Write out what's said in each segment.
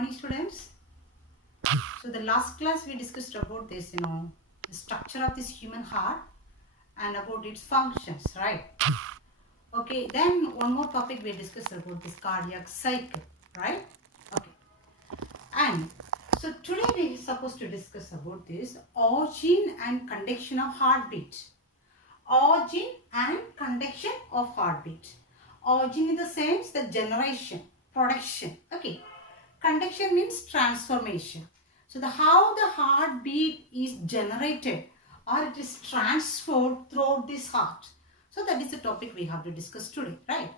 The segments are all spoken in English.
morning, students. So the last class we discussed about this, the structure of this human heart and about its functions, right? Okay, then one more topic we discussed about this cardiac cycle, right? Okay. And so today we are supposed to discuss about this origin and conduction of heartbeat. Origin and conduction of heartbeat. Origin in the sense the generation, production. Okay. Conduction means transformation. So how the heartbeat is generated or it is transferred throughout this heart. So that is the topic we have to discuss today, right?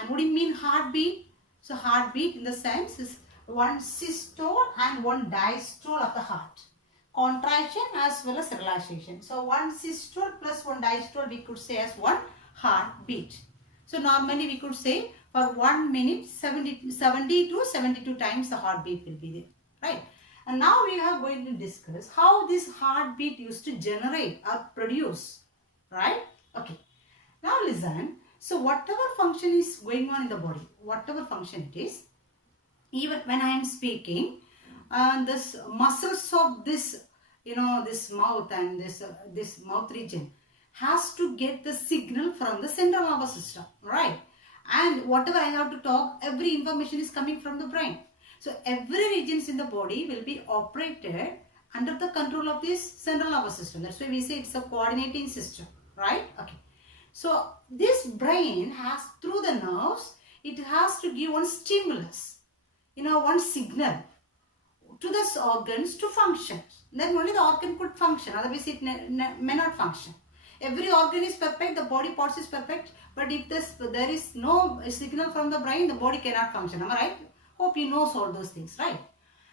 And what do you mean heartbeat? So heartbeat in the sense is one systole and one diastole of the heart. Contraction as well as relaxation. So one systole plus one diastole we could say as one heartbeat. So normally we could say for 1 minute 70 to 72 times the heartbeat will be there, right? And now we are going to discuss how this heartbeat used to generate or produce, right? Okay. Now listen. So whatever function is going on in the body, whatever function it is, even when I am speaking, this muscles of this, this mouth and this mouth region has to get the signal from the central nervous system, right? And whatever I have to talk, every information is coming from the brain. So every regions in the body will be operated under the control of this central nervous system. That's why we say it's a coordinating system, right? Okay. So this brain has, through the nerves, it has to give one stimulus, one signal to the organs to function. Then only the organ could function, otherwise it may not function. Every organ is perfect, the body parts is perfect, but if there is no signal from the brain, the body cannot function. Am I right? Hope you know all those things, right?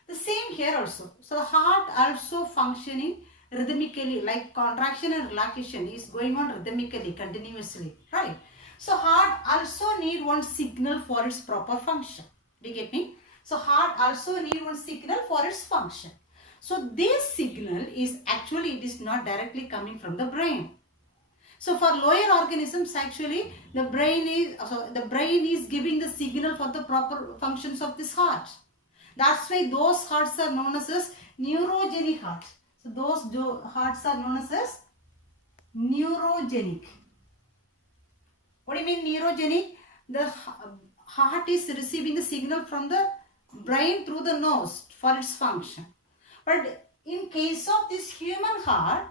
The same here also. So the heart also functioning rhythmically, like contraction and relaxation is going on rhythmically, continuously, right? So heart also need one signal for its proper function. Do you get me? So heart also need one signal for its function. So this signal is actually, it is not directly coming from the brain. So for lower organisms, actually the brain is giving the signal for the proper functions of this heart. That's why those hearts are known as neurogenic hearts. So those hearts are known as neurogenic. What do you mean neurogenic? The heart is receiving the signal from the brain through the nose for its function. But in case of this human heart,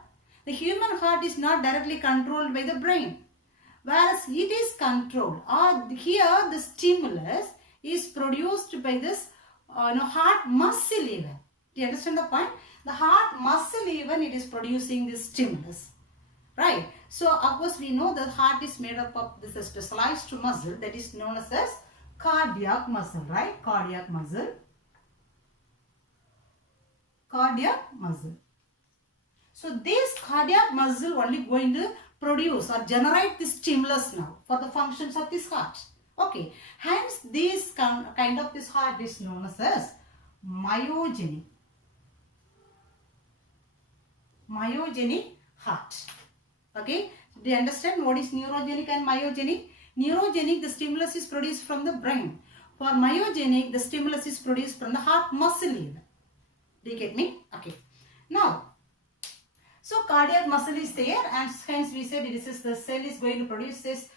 the human heart is not directly controlled by the brain, whereas it is controlled. Here the stimulus is produced by this heart muscle even. Do you understand the point? The heart muscle even, it is producing this stimulus, right? So of course we know the heart is made up of this specialized muscle that is known as cardiac muscle, right? Cardiac muscle. Cardiac muscle. So this cardiac muscle only going to produce or generate the stimulus now for the functions of this heart. Okay. Hence this kind of this heart is known as myogenic. Myogenic heart. Okay. Do you understand what is neurogenic and myogenic? Neurogenic, the stimulus is produced from the brain. For myogenic, the stimulus is produced from the heart muscle even. Do you get me? Okay. Now, so cardiac muscle is there and hence we said the cell is going to produce this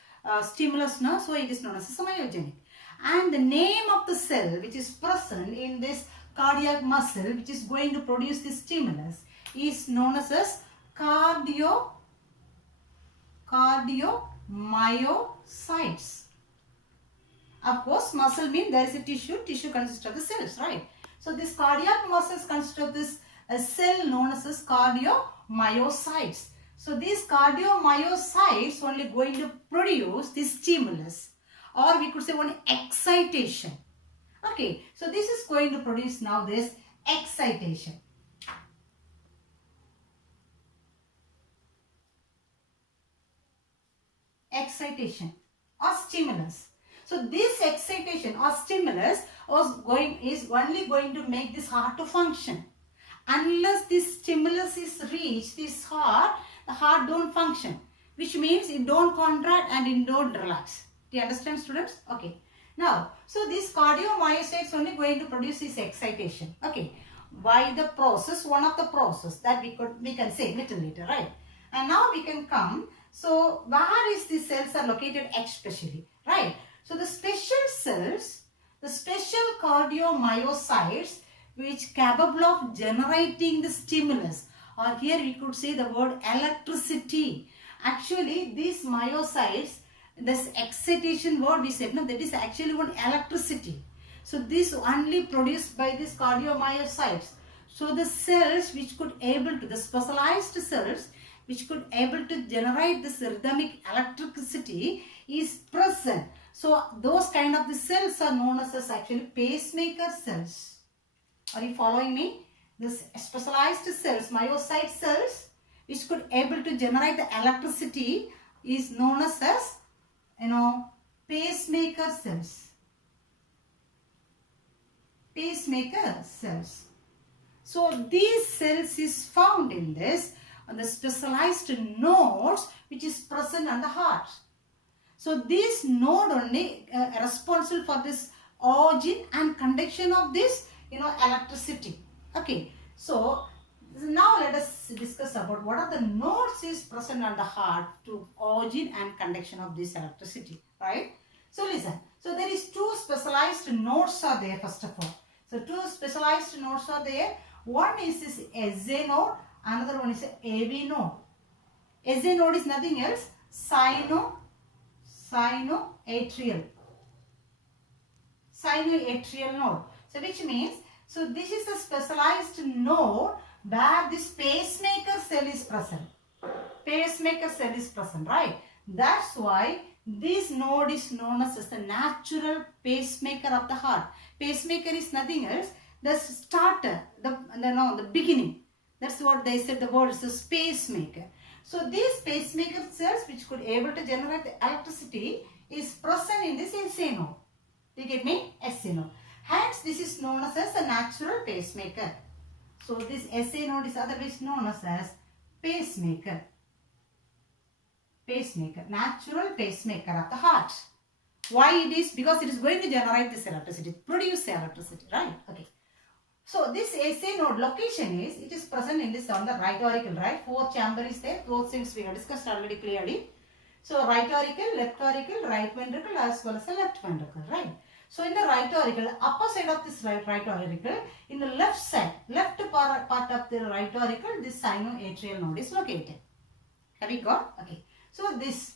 stimulus now. So it is known as myogenic. And the name of the cell which is present in this cardiac muscle which is going to produce this stimulus is known as cardiomyocytes. Of course, muscle means there is a tissue. Tissue consists of the cells, right? So this cardiac muscles consist of this cell known as cardiomyocytes. So these cardiomyocytes only going to produce this stimulus, or we could say one excitation. Okay, so this is going to produce now this excitation. Excitation or stimulus. So this excitation or stimulus is only going to make this heart to function. Unless this stimulus is reached, this heart, the heart don't function, which means it don't contract and it don't relax. Do you understand, students? Okay. Now, so these cardiomyocytes only going to produce this excitation. Okay. By the process, one of the process that we can say little later, right? And now we can come. So where is these cells are located especially, right? So the special cells, the special cardiomyocytes which capable of generating the stimulus, or here we could say the word electricity. Actually these myocytes, this excitation word we said, no, that is actually one electricity. So this only produced by these cardiomyocytes. So the cells which could able to, the specialized cells which could able to generate this rhythmic electricity is present. So those kind of the cells are known as actually pacemaker cells. Are you following me? This specialized cells, myocyte cells which could able to generate the electricity is known as pacemaker cells. Pacemaker cells. So these cells is found in this the specialized nodes which is present on the heart. So this node only responsible for this origin and conduction of this electricity. Okay. So now let us discuss about what are the nodes is present on the heart to origin and conduction of this electricity. Right. So listen. So there is two specialized nodes are there first of all. So two specialized nodes are there. One is this SA node, another one is AV node. SA node is nothing else, sinoatrial. Sinoatrial node. So which means, so this is a specialized node where this pacemaker cell is present. Pacemaker cell is present, right? That's why this node is known as the natural pacemaker of the heart. Pacemaker is nothing else, the starter, the beginning. That's what they said, the word is a pacemaker. So these pacemaker cells which could able to generate the electricity is present in this SA node. You get me? SA node. Hence this is known as a natural pacemaker. So this SA node is otherwise known as pacemaker. Pacemaker, natural pacemaker of the heart. Why it is? Because it is going to generate this electricity, produce electricity, right? Okay. So this SA node location is, it is present in this on the right auricle, right? Fourth chamber is there, both sides we have discussed already clearly. So right auricle, right ventricle as well as the left ventricle, right? So in the right auricle, upper side of this right auricle, in the left side, left part of the right auricle, this sinoatrial node is located. Have you got? Okay. So this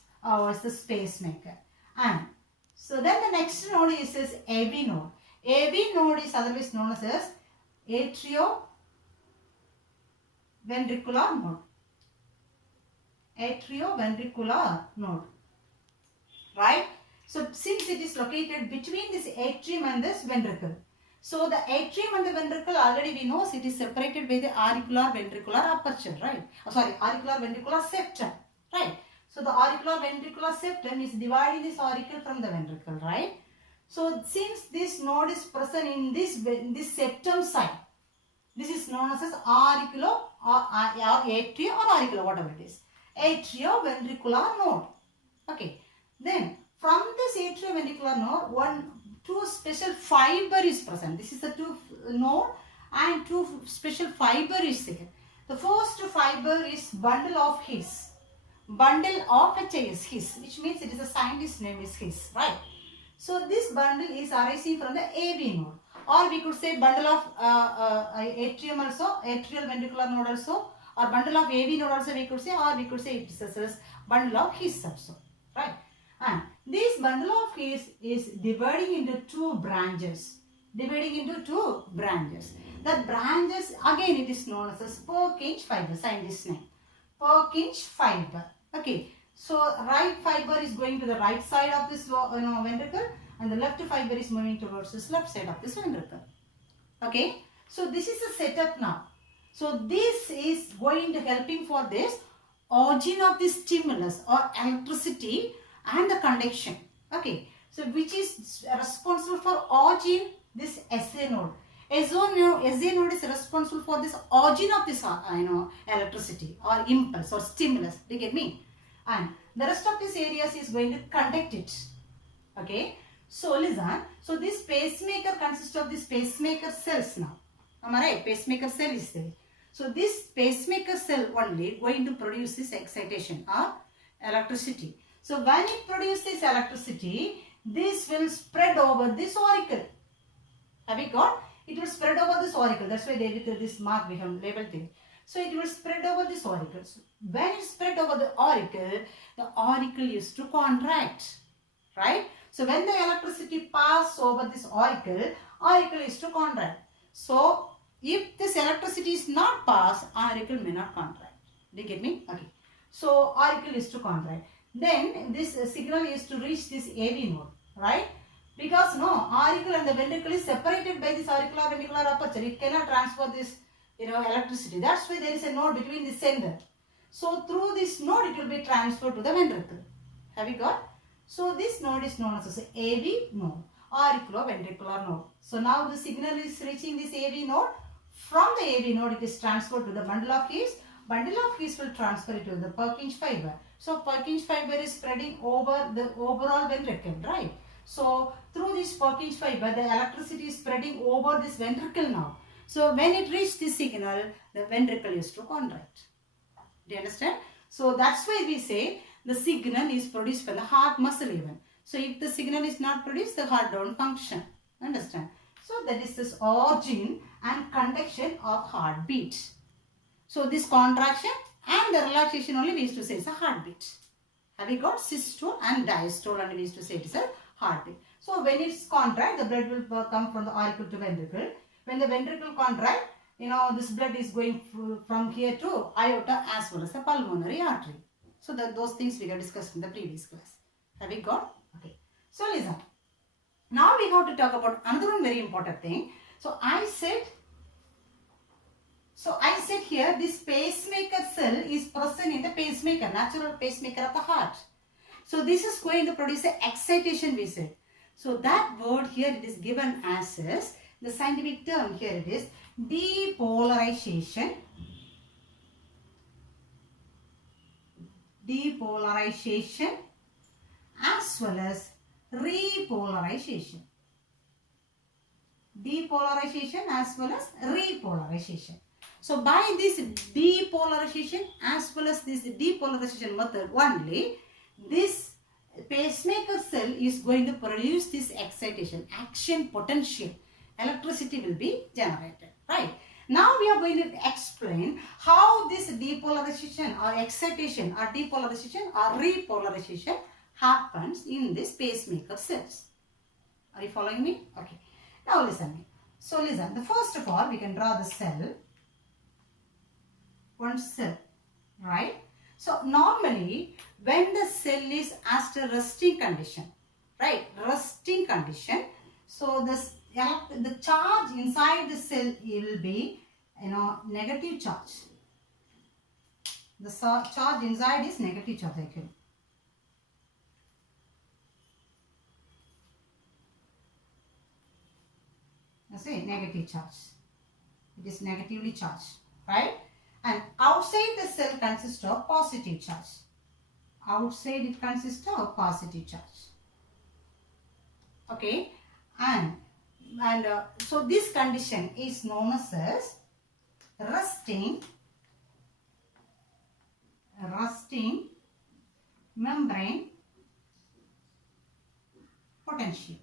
is the pacemaker. And so then the next node is this AV node. AV node is otherwise known as atrioventricular node. Atrioventricular node. Right? So since it is located between this atrium and this ventricle. So the atrium and the ventricle already we know it is separated by the auricular ventricular aperture, right? Auricular ventricular septum, right? So the auricular ventricular septum is dividing this auricle from the ventricle, right? So since this node is present in this septum side, this is known as auricular or atrio or auricular, whatever it is. Atrioventricular node. Okay. Then from this atrioventricular node, two special fiber is present. This is the two node and two special fiber is there. The first fiber is bundle of His. Bundle of HIS, His, which means it is a scientist name is His, right? So this bundle is arising from the AV node, or we could say bundle of atrium also, atrial ventricular node also, or bundle of AV node also we could say, or we could say it is a bundle of His also, right? And this bundle of His is dividing into two branches. That branches, again it is known as a Purkinje fiber, scientist name. Purkinje fiber. Okay. So right fiber is going to the right side of this ventricle, and the left fiber is moving towards this left side of this ventricle. Okay. So this is the setup now. So this is going to helping for this origin of the stimulus or electricity and the conduction. Okay. So which is responsible for origin? This SA node. SA node is responsible for this origin of this electricity or impulse or stimulus. Do you get me? And the rest of these areas is going to conduct it. Okay. So listen, so this pacemaker consists of this pacemaker cells now. Am I right? Pacemaker cell is there. So this pacemaker cell only going to produce this excitation or electricity. So when it produces electricity, this will spread over this auricle. Have you got? It will spread over this auricle. That's why they did this mark we have labeled there. So it will spread over this auricle. So when it spread over the auricle used to contract. Right? So when the electricity passes over this auricle is to contract. So if this electricity is not passed, auricle may not contract. Do you get me? Okay. So auricle is to contract. Then this signal is to reach this AV node, right? Because no, auricle and the ventricle is separated by this auricular ventricular aperture. It cannot transfer this, electricity. That's why there is a node between the sender. So through this node, it will be transferred to the ventricle. Have you got? So this node is known as AV node, auriculoventricular node. So now the signal is reaching this AV node. From the AV node, it is transferred to the bundle of His. Bundle of His will transfer it to the Purkinje fiber. So Purkinje fiber is spreading over the overall ventricle, right? So through this Purkinje fiber, the electricity is spreading over this ventricle now. So when it reaches this signal, the ventricle is to contract. Do you understand? So that's why we say the signal is produced by the heart muscle even. So if the signal is not produced, the heart don't function. Understand? So that is this origin and conduction of heartbeat. So this contraction and the relaxation only we used to say is a heartbeat. Have you got systole and diastole, and we used to say it is a heartbeat. So when it's contract, the blood will come from the auricle to ventricle. When the ventricle contract, this blood is going from here to aorta as well as the pulmonary artery. So those things we have discussed in the previous class. Have you got? Okay. So listen. Now we have to talk about another one very important thing. So I said here this pacemaker cell is present in the pacemaker, natural pacemaker of the heart. So this is going to produce the excitation we said. So that word here it is given as is, the scientific term here it is depolarization. Depolarization as well as repolarization. Depolarization as well as repolarization. So by this depolarization as well as this depolarization method only, this pacemaker cell is going to produce this excitation, action potential. Electricity will be generated, right? Now we are going to explain how this depolarization or excitation or depolarization or repolarization happens in this pacemaker cells. Are you following me? Okay. Now listen me. So listen, the first of all we can draw the cell. One cell, right? So normally when the cell is at a resting condition, right? Resting condition. So the charge inside the cell will be, negative charge. The charge inside is negative charge actually. See, negative charge. It is negatively charged, right? And outside the cell consists of positive charge. Outside it consists of positive charge. Okay, and so this condition is known as resting membrane potential.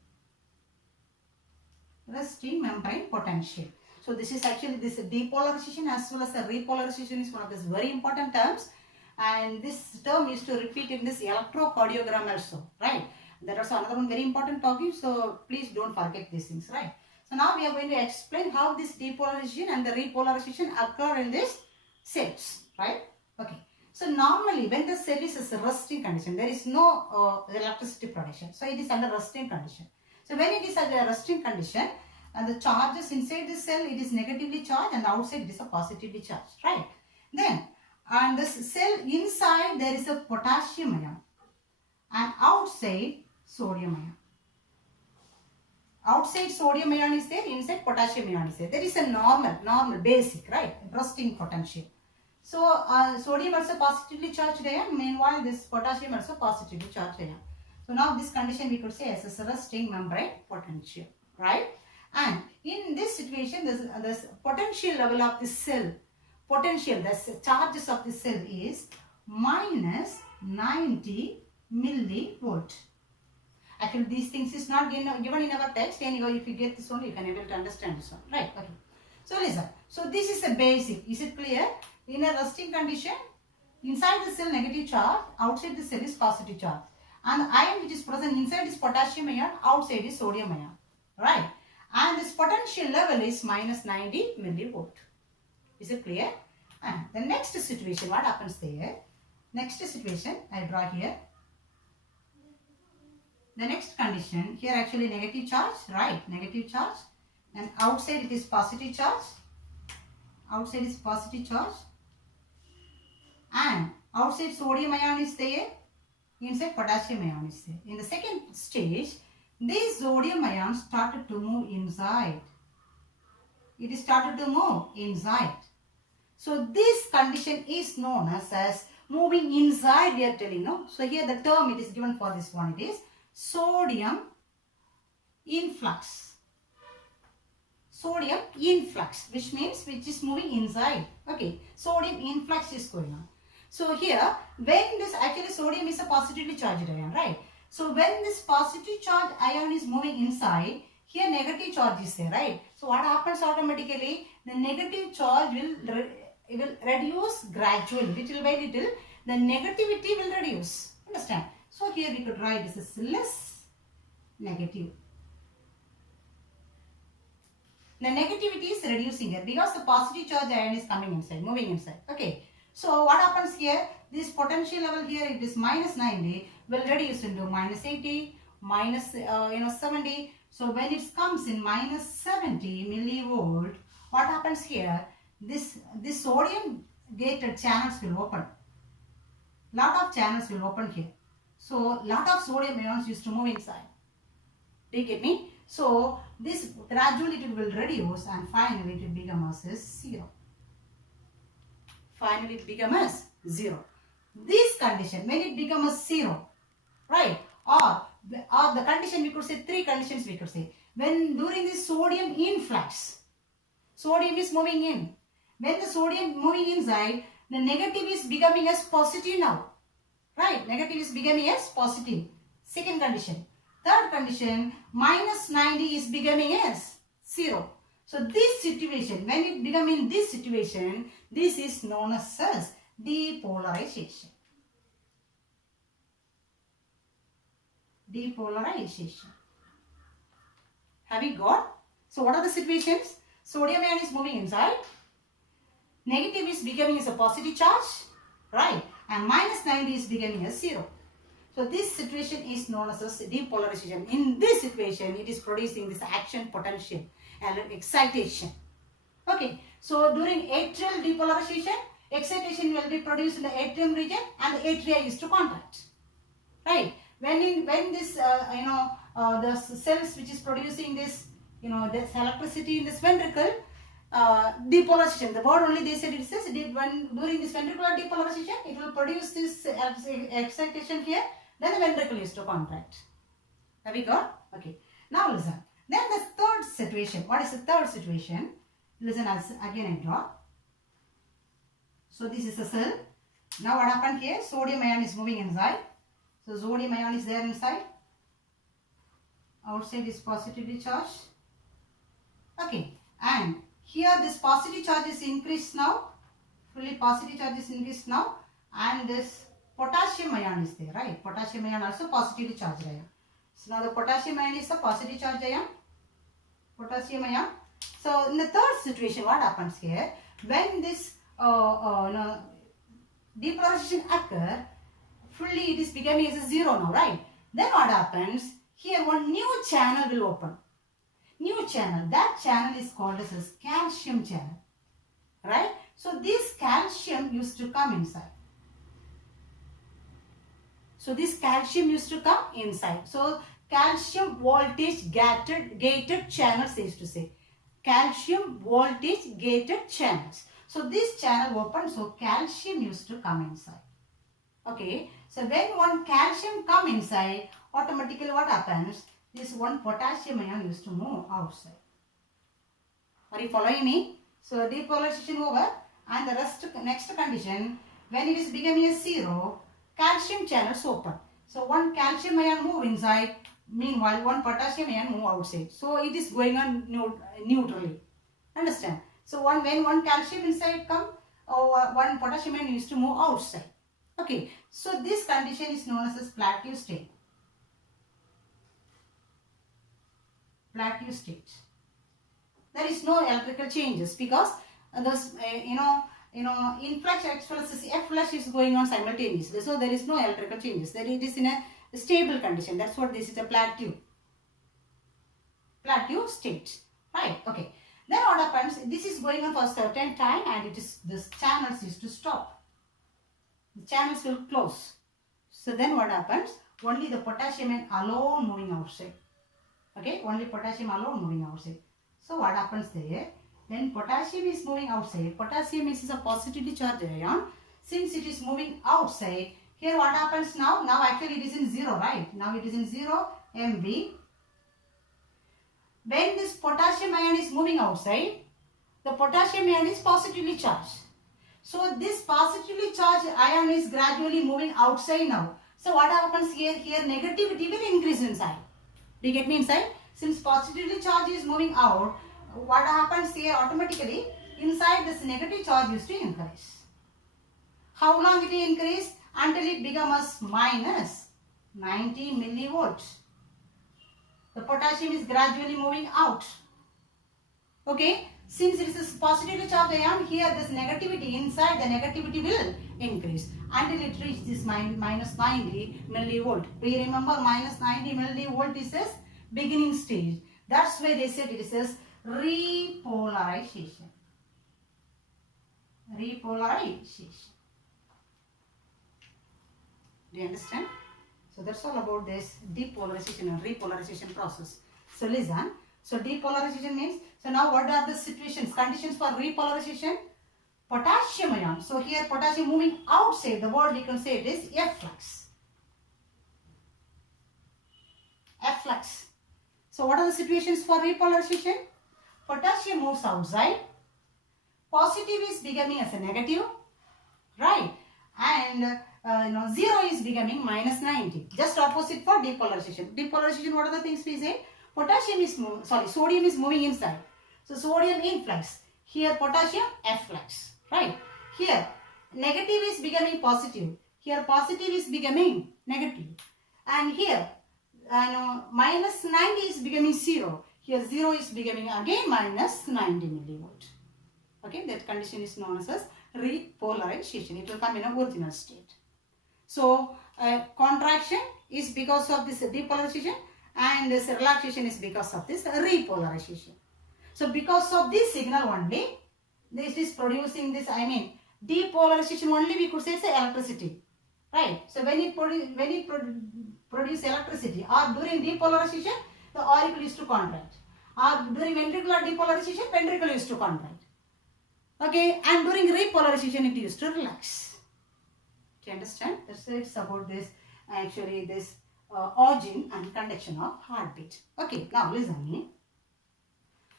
Resting membrane potential. So this is actually this depolarization as well as the repolarization is one of these very important terms, and this term is to repeat in this electrocardiogram also, right? There is another one very important topic, so please don't forget these things, right? So now we are going to explain how this depolarization and the repolarization occur in these cells, right? Okay. So normally when the cell is a resting condition, there is no electricity production. So it is under resting condition. So when it is at a resting condition, and the charges inside the cell, it is negatively charged, and outside it is a positively charged, right? Then, and the cell inside there is a potassium ion, and outside sodium ion. Outside sodium ion is there, inside potassium ion is there. There is a normal, basic, right? Resting potential. So, sodium also positively charged ion, meanwhile this potassium also positively charged ion. So now this condition we could say as a resting membrane potential, right? And in this situation, this potential level of the cell, the charges of the cell is minus 90 millivolt. Actually, these things is not given in our text. Anyway, if you get this one, you can able to understand this one, right? Okay. So listen. So this is a basic. Is it clear? In a resting condition, inside the cell negative charge, outside the cell is positive charge. And the ion which is present inside is potassium ion, outside is sodium ion, right? And this potential level is minus 90 millivolt. Is it clear? And the next situation, what happens there? Next situation, I draw here. The next condition, here actually negative charge, right? Negative charge. And outside it is positive charge. Outside is positive charge. And outside sodium ion is there. Inside potassium ion is there. In the second stage, this sodium ion started to move inside. It started to move inside. So this condition is known as moving inside, we are telling, no? So here the term it is given for this one, it is sodium influx. Sodium influx, which means which is moving inside. Okay, sodium influx is going on. So here, when this actually sodium is a positively charged ion, right? So when this positive charge ion is moving inside, here negative charge is there, right? So what happens automatically? The negative charge will reduce gradually, little by little. The negativity will reduce. Understand? So here we could write this is less negative. The negativity is reducing here because the positive charge ion is coming inside, moving inside. Okay. So what happens here? This potential level here, it is minus 90, will reduce into minus 80, minus 70. So when it comes in minus 70 millivolt, what happens here? This sodium gated channels will open. Lot of channels will open here. So lot of sodium ions used to move inside. Do you get me? So this gradually it will reduce and finally it will become as 0. Finally it becomes 0. This condition, when it becomes 0, right? Or the condition we could say, 3 conditions we could say. When during this sodium influx, sodium is moving in. When the sodium moving inside, the negative is becoming as positive now. Right? Negative is becoming as positive. Second condition. Third condition, minus 90 is becoming as 0. So this situation, when it become in this situation, this is known as depolarization. Depolarization. Have you got? So what are the situations? Sodium ion is moving inside. Negative is becoming as a positive charge. Right? And minus 90 is becoming as 0. So this situation is known as depolarization. In this situation, it is producing this action potential and excitation. Okay. So during atrial depolarization, excitation will be produced in the atrium region and the atria used to contract. Right? When this the cells which is producing this this electricity in this ventricle, depolarization, the word only they said it says when during this ventricular depolarization it will produce this excitation here, then the ventricle used to contract. Have we got? Okay. Now listen. Then the third situation. What is the third situation? Listen as again I draw. So this is a cell. Now what happened here? Sodium ion is moving inside. So sodium ion is there inside. Outside is positively charged. Okay. And here this positive charge is increased now. Fully positive charge is increased now. And this potassium ion is there, right? Potassium ion also positively charged ion. So now the potassium ion is a positive charged ion. Potassium ion. So in the third situation, what happens here? When this depolarization occurs, fully it is becoming as a 0 now, right? Then what happens? Here one new channel will open. New channel. That channel is called as calcium channel. Right? So this calcium used to come inside. So this calcium used to come inside. So calcium voltage gated channels they used to say. Calcium voltage gated channels. So this channel opened, so calcium used to come inside. Okay. So when one calcium come inside, automatically what happens? This one potassium ion used to move outside. Are you following me? So depolarization over, and the next condition, when it is becoming a 0, calcium channels open. So one calcium ion move inside, meanwhile one potassium ion move outside. So it is going on neutrally. Understand? So when one calcium inside come, or one potassium ion used to move outside. Okay. So this condition is known as plateau state. Plateau state. There is no electrical changes because those influx as well as efflux is going on simultaneously. So there is no electrical changes. There it is in a stable condition. That's what this is, a plateau. Plateau state. Right. Okay. Then what happens? This is going on for a certain time, and this channels is to stop. The channels will close. So then what happens? Only the potassium ion alone moving outside. Okay. Only potassium alone moving outside. So what happens there? When potassium is moving outside, potassium is a positively charged ion. Since it is moving outside, here what happens now? Now actually it is in 0, right? Now it is in 0 MV. When this potassium ion is moving outside, the potassium ion is positively charged. So this positively charged ion is gradually moving outside now. So what happens here? Here negativity will increase inside. Do you get me inside? Since positively charge is moving out, what happens here automatically? Inside this negative charge used to increase. How long it will increase? Until it becomes minus 90 millivolts. The potassium is gradually moving out. Okay. Since it is a positively charged ion, here this negativity, inside the negativity will increase until it reaches this minus 90 millivolt. We remember minus 90 millivolt is a beginning stage. That's why they said it is a repolarization. Repolarization. Do you understand? So that's all about this depolarization and repolarization process. So listen. So depolarization means, so now what are the situations, conditions for repolarization? Potassium ion. So here potassium moving outside, the word we can say it is efflux. Efflux. So what are the situations for repolarization? Potassium moves outside. Positive is becoming as a negative, right? And 0 is becoming minus 90. Just opposite for depolarization. Depolarization, what are the things we say? Sodium is moving inside. So sodium influx. Here potassium efflux, right? Here negative is becoming positive. Here positive is becoming negative. And here minus 90 is becoming 0. Here 0 is becoming again minus 90 millivolt. Okay, that condition is known as repolarization. It will come in a original state. So contraction is because of this depolarization, and this relaxation is because of this repolarization. So because of this signal only, this is producing this, depolarization only we could say it's electricity. Right? So when it produce electricity, or during depolarization, the auricle used to contract. Or during ventricular depolarization, ventricle used to contract. Okay, and during repolarization, it used to relax. Do you understand? That's it's about this, actually this origin and conduction of heartbeat. Okay, now listen me.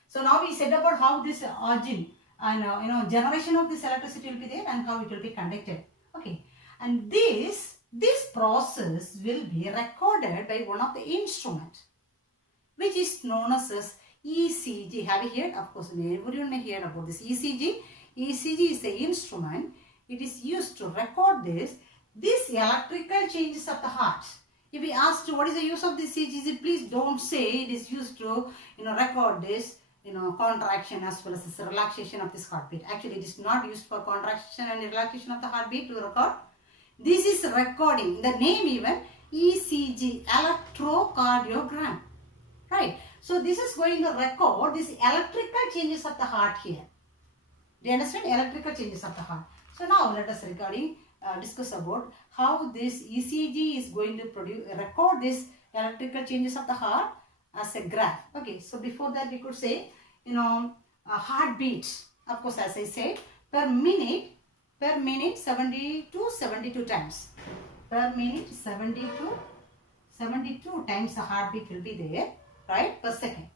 So now we said about how this origin and generation of this electricity will be there and how it will be conducted. Okay, and this process will be recorded by one of the instruments, which is known as ECG. Have you heard? Of course, everyone may hear about this ECG. ECG is the instrument. It is used to record this electrical changes of the heart. If we asked what is the use of this ECG, please don't say it is used to record this contraction as well as this relaxation of this heartbeat. Actually, it is not used for contraction and relaxation of the heartbeat to record. This is recording. The name even ECG, electrocardiogram. Right. So this is going to record this electrical changes of the heart here. Do you understand? Electrical changes of the heart. So now let us discuss about how this ECG is going to record this electrical changes of the heart as a graph. Okay, so before that we could say, heartbeat. Of course, as I said, per minute 70 to 72 times. Per minute 70 to 72 times the heartbeat will be there, right, per second.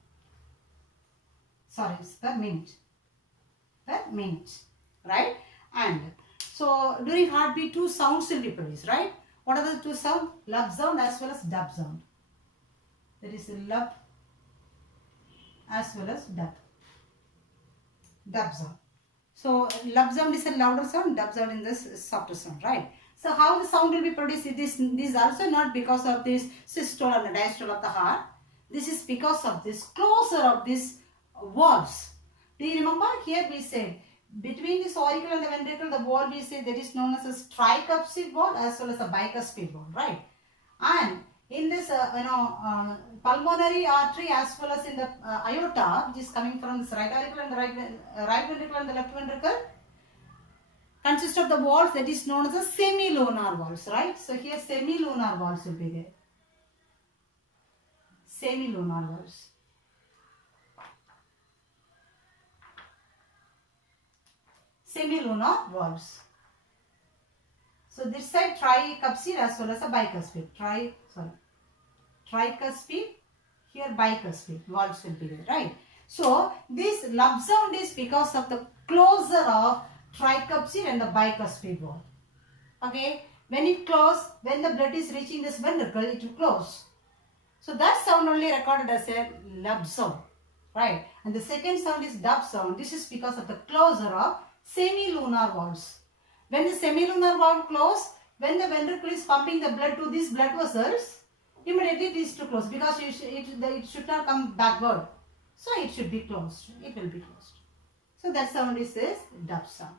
Sorry, it's per minute. Per minute, right? And so during heartbeat, two sounds will be produced, right? What are the two sounds? Lub sound as well as dub sound. There is a lub as well as dub. Dub sound. So lub sound is a louder sound, dub sound is this softer sound, right? So how the sound will be produced? This is also not because of this systole and the diastole of the heart. This is because of this closure of these valves. Do you remember? Here we said between this auricle and the ventricle, the wall we say that is known as a tricuspid wall as well as a bicuspid wall, right? And in this pulmonary artery as well as in the aorta, which is coming from this right auricle and the right ventricle and the left ventricle, consists of the valves that is known as the semilunar valves, right? So here semilunar valves will be there. Semilunar valves. Semilunar valves. So this side tricuspid as well as a bicuspid. Tricuspid, here bicuspid valves will be there, right? So this lub sound is because of the closure of tricuspid and the bicuspid valve. Okay, when it closes, when the blood is reaching this ventricle, it will close. So that sound only recorded as a lub sound, right? And the second sound is dub sound. This is because of the closure of semilunar valves. When the semilunar valve closes, when the ventricle is pumping the blood to these blood vessels, immediately it is to close because it should not come backward. So it should be closed. It will be closed. So that sound is this dub sound.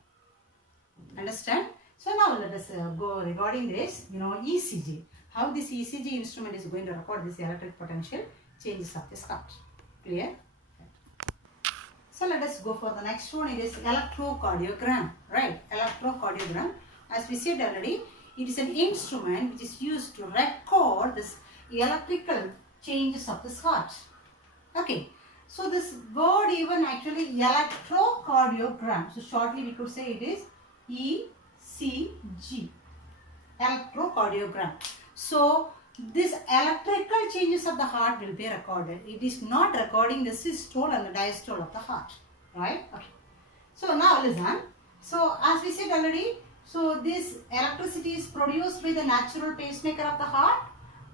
Understand? So now let us go regarding this, ECG. How this ECG instrument is going to record this electric potential changes of this heart. Clear? So let us go for the next one. It is electrocardiogram, right? Electrocardiogram. As we said already, it is an instrument which is used to record this electrical changes of this heart. Okay. So this word even actually electrocardiogram. So shortly we could say it is ECG. Electrocardiogram. So this electrical changes of the heart will be recorded. It is not recording the systole and the diastole of the heart. Right? Okay. So now listen. So as we said already, so this electricity is produced by the natural pacemaker of the heart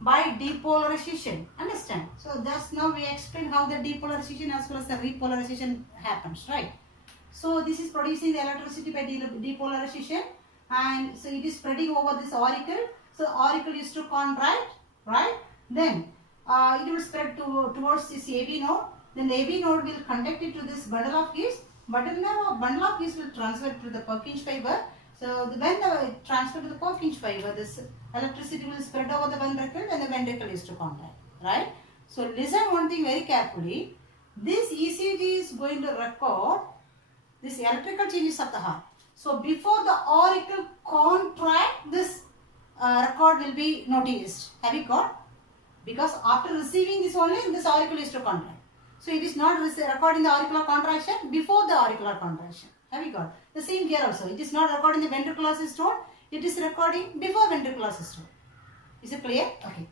by depolarization. Understand? So just now we explained how the depolarization as well as the repolarization happens. Right? So this is producing the electricity by depolarization, and so it is spreading over this auricle. So auricle is to contract, right? Then it will spread towards this AV node. Then the AV node will conduct it to this bundle of keys. Bundle of keys will transfer to the Purkinje fiber. So when the transfer to the Purkinje fiber, this electricity will spread over the ventricle and the ventricle is to contract, right? So listen one thing very carefully. This ECG is going to record this electrical changes of the heart. So before the auricle contract, this record will be noticed. Have you got? Because after receiving this only, this auricle is to contract. So it is not recording the auricular contraction before the auricular contraction. Have you got? The same here also. It is not recording the ventricular systole. It is recording before ventricular systole. Is it clear? Okay.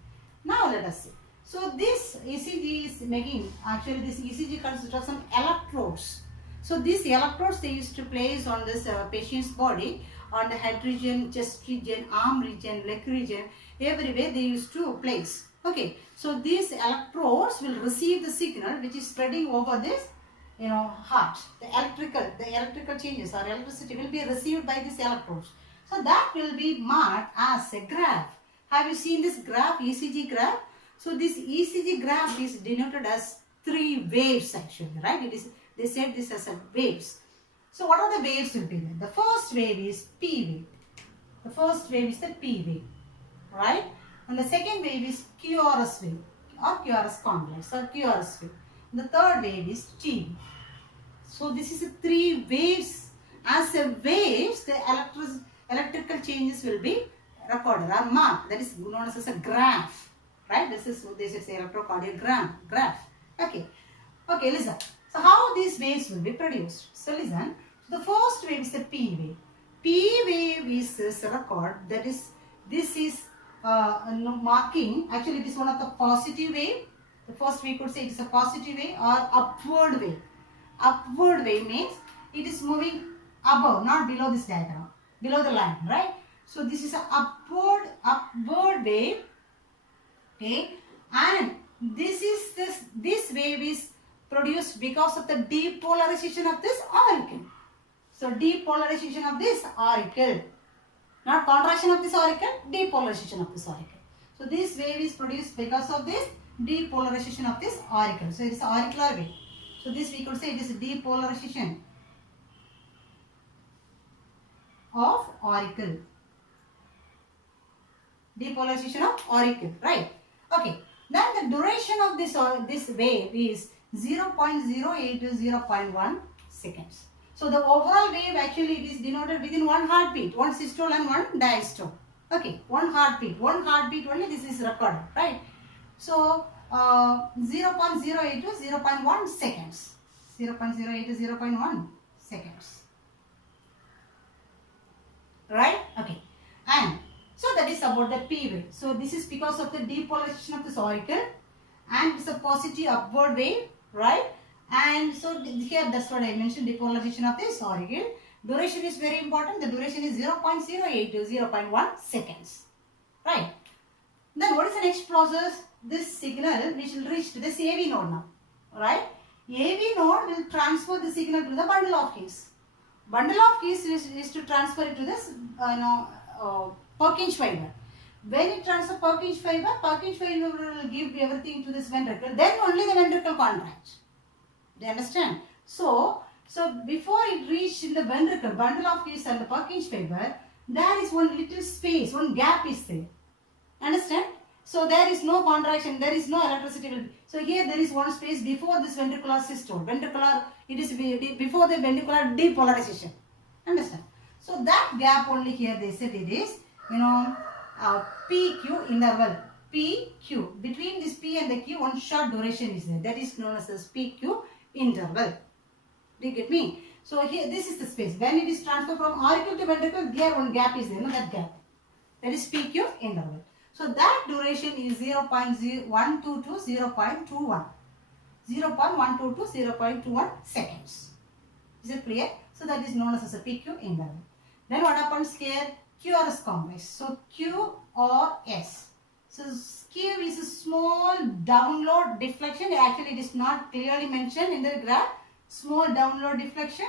Now let us see. So this ECG is making, actually this ECG consists of some electrodes. So these electrodes they used to place on this patient's body, on the head region, chest region, arm region, leg region, everywhere they used to place. Okay, so these electrodes will receive the signal which is spreading over this, heart. The electrical changes or electricity will be received by these electrodes. So that will be marked as a graph. Have you seen this graph, ECG graph? So this ECG graph is denoted as 3 waves actually, right? They said this as a waves. So what are the waves will be there? The first wave is P wave. The first wave is the P wave, right? And the second wave is QRS wave or QRS complex or QRS wave. And the third wave is T. So this is a 3 waves. As a waves, the electrical changes will be recorded or marked. That is known as a graph, right? This is electrocardiogram graph. Okay. Okay, listen. So how these waves will be produced? So listen. So the first wave is the P wave. P wave is this record. That is, this is marking, actually it is one of the positive wave. The first we could say it is a positive wave or upward wave. Upward wave means it is moving above, not below this diagram, below the line, right? So this is a upward wave, okay, and this wave is produced because of the depolarization of this auricle. So depolarization of this auricle, not contraction of this auricle, depolarization of this auricle. So this wave is produced because of this depolarization of this auricle. So it is auricular wave. So this we could say it is depolarization of auricle. Depolarization of auricle, right? Okay. Then the duration of this wave is 0.08 to 0.1 seconds. So the overall wave actually it is denoted within one heartbeat, one systole and one diastole. Okay, one heartbeat only this is recorded, right? So 0.08 to 0.1 seconds. 0.08 to 0.1 seconds. Right? Okay. And so that is about the P wave. So this is because of the depolarization of this auricle and it's a positive upward wave, right? And so here that's what I mentioned, depolarization of this auricle. Duration is very important. The duration is 0.08 to 0.1 seconds, right? Then what is the next process? This signal which will reach to this AV node now, right? AV node will transfer the signal to the bundle of keys. Bundle of keys is to transfer it to this Purkinje fiber. When it transfers Purkinje fiber will give everything to this ventricle. Then only the ventricle contracts. Do you understand? So before it reaches the ventricle, bundle of keys and the Purkinje fiber, there is one little space, one gap is there. Understand? So there is no contraction, there is no electricity. So here there is one space before this ventricular systole. Ventricular, it is before the ventricular depolarization. Understand? So that gap only here they said it is, PQ interval. PQ. Between this P and the Q, one short duration is there. That is known as PQ interval. Do you get me? So here this is the space. When it is transferred from auricle to ventricle, there one gap is there, that gap. That is PQ interval. So that duration is 0.122 to 0.21. 0.122 to 0.21 seconds. Is it clear? So that is known as a PQ interval. Then what happens here? QRS complex. So QRS. So Q is a small download deflection. Actually it is not clearly mentioned in the graph. Small download deflection.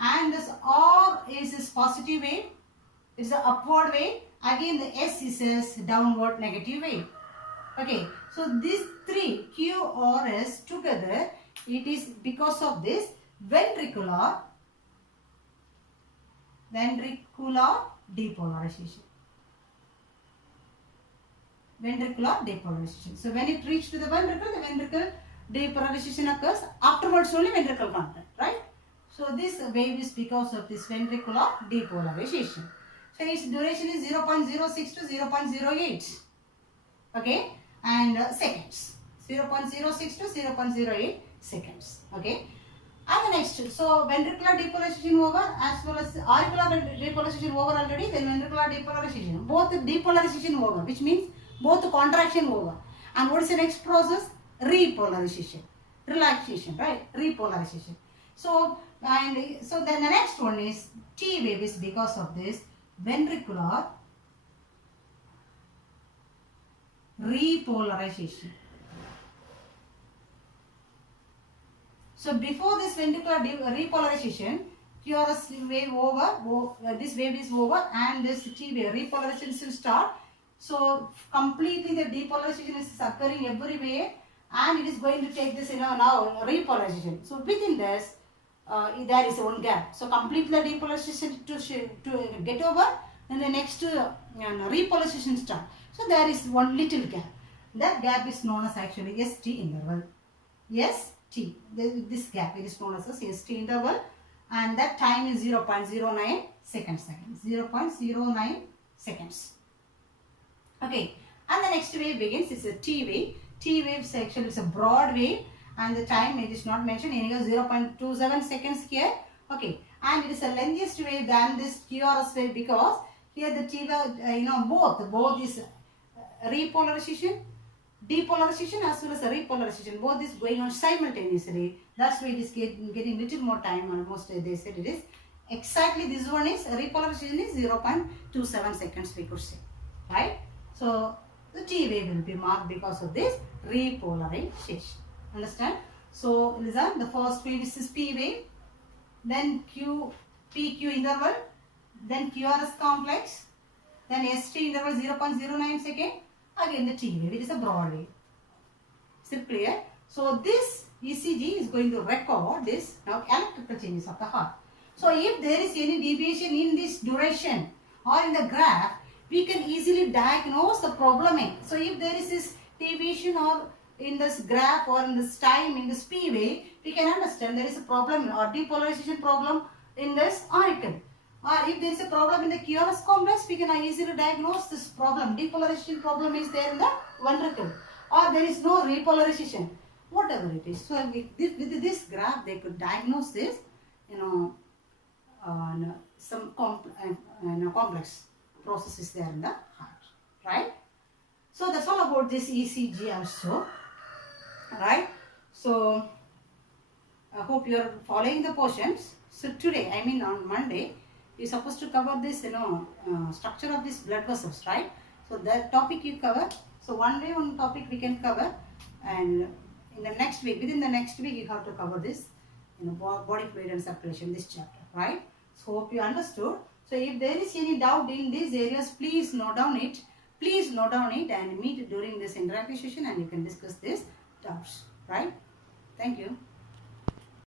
And this R is this positive wave. It is an upward wave. Again the S is a downward negative wave. Okay. So these three Q, R, S together, it is because of this ventricular depolarization. Ventricular depolarization. So when it reaches to the ventricle depolarization occurs. Afterwards only ventricle contact, right? So this wave is because of this ventricular depolarization. So its duration is 0.06 to 0.08. Okay, and seconds. 0.06 to 0.08 seconds. Okay. And the next, so ventricular depolarization over as well as auricular depolarization over already, then ventricular depolarization. Both the depolarization over, which means both the contraction over. And what is the next process? Repolarization. Relaxation, right? Repolarization. So then the next one is T wave is because of this ventricular repolarization. So before this ventricular repolarization, QRS wave over, this wave is over and this T wave repolarization will start. So completely the depolarization is occurring everywhere and it is going to take this now repolarization. So within this there is one gap. So completely the depolarization to get over, then the next repolarization start. So there is one little gap. That gap is known as actually ST interval. ST. This gap it is known as ST interval and that time is 0.09 seconds. 0.09 seconds. Okay, and the next wave begins. It's a T wave. T wave section is a broad wave and the time it is not mentioned. Anyway, 0.27 seconds here. Okay, and it is a lengthiest wave than this QRS wave because here the T wave, both is repolarization, depolarization as well as repolarization. Both is going on simultaneously. That's why it is getting little more time. Almost they said it is. Exactly this one is repolarization is 0.27 seconds we could say. Right? So the T wave will be marked because of this repolarization. Understand? So listen, the first wave is P wave, then PQ interval, then QRS complex, then ST interval 0.09 second, again the T wave. It is a broad wave. Is it clear? So this ECG is going to record this now electrical changes of the heart. So if there is any deviation in this duration or in the graph, we can easily diagnose the problem. So if there is this deviation or in this graph or in this time in this P wave, we can understand there is a problem or depolarization problem in this auricle. Or if there is a problem in the QRS complex, we can easily diagnose this problem. Depolarization problem is there in the ventricle. Or there is no repolarization. Whatever it is. So with this graph, they could diagnose this, some complex processes there in the heart. Right? So that's all about this ECG also. Right? So I hope you are following the portions. So today, I mean on Monday, you're supposed to cover this, structure of these blood vessels, right? So that topic you cover. So one topic we can cover, and in the next week, within the next week, you have to cover this, body fluid and circulation, this chapter, right? So hope you understood. So if there is any doubt in these areas, please note down it. Please note down it and meet during this interactive session, and you can discuss these doubts, right? Thank you.